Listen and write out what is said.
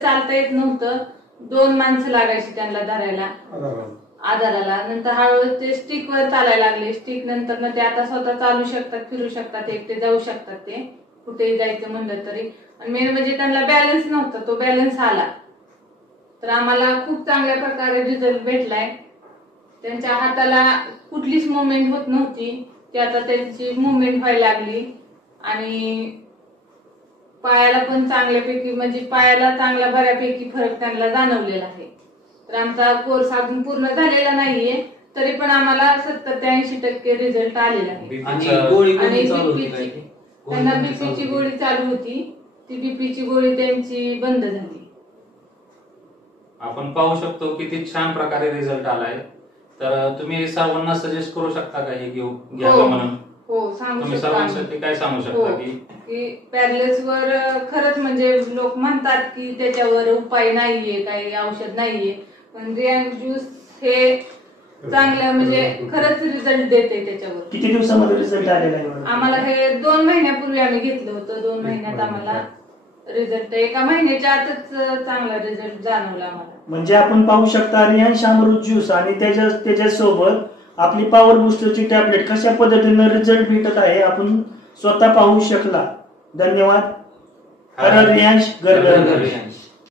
चालता येत नव्हतं, 2 माणसं लागायची त्यांना धरायला आधाराला. नंतर हळूहळू ते स्टिकवर चालायला लागले. स्टिक नंतर ते आता स्वतः चालू शकतात, फिरू शकतात, एकटे जाऊ शकतात, ते कुठेही जायचं म्हणलं तरी. आणि मेन म्हणजे त्यांना बॅलन्स नव्हता, तो बॅलन्स आला. तर आम्हाला खूप चांगल्या प्रकारे रिझल्ट भेटलाय. त्यांच्या हाताला कुठलीच मुवमेंट होत नव्हती, ती आता त्यांची मुवमेंट व्हायला लागली. आणि पायाला पण चांगल्यापैकी म्हणजे पायाला चांगला बऱ्यापैकी फरक त्यांना जाणवलेला आहे. तर आमचा कोर्स अजून पूर्ण झालेला नाहीये, तरी पण आम्हाला 70 ते 80% रिझल्ट आलेला आहे. आणि त्यांना बीपीची गोळी चालू होती, ती बीपीची गोळी त्यांची बंद झाली. आपण पाहू शकतो किती छान प्रकारे रिझल्ट आलाय. तर तुम्ही सर्वांना सजेस्ट करू शकता का हे घ्यावं म्हणून? हो, सांगू तुम्ही शकता. सर्वांसाठी काय सांगू शकता की पॅरालिसिसवर खरंच म्हणजे लोक म्हणतात की त्याच्यावर उपाय नाहीये, काही औषध नाहीये, पण रियांश ज्यूस हे चांगलं म्हणजे खरंच रिझल्ट देते. त्याच्यावर किती दिवसामध्ये रिझल्ट आलेला आहे? आम्हाला हे 2 महिन्यापूर्वी आम्ही घेतलं होतं. 2 महिन्यात आम्हाला रिझल्ट, 1 महिन्याच्या आतच चांगला रिझल्ट जाणवला आम्हाला. म्हणजे आपण पाहू शकता रियांश अमृत ज्यूस आणि त्याच्यासोबत आपली पॉवर बुस्टरची टॅबलेट कशा पद्धतीने रिझल्ट भेटत आहे आपण स्वतः पाहू शकला. धन्यवाद. रियांश, घर घर रियांश.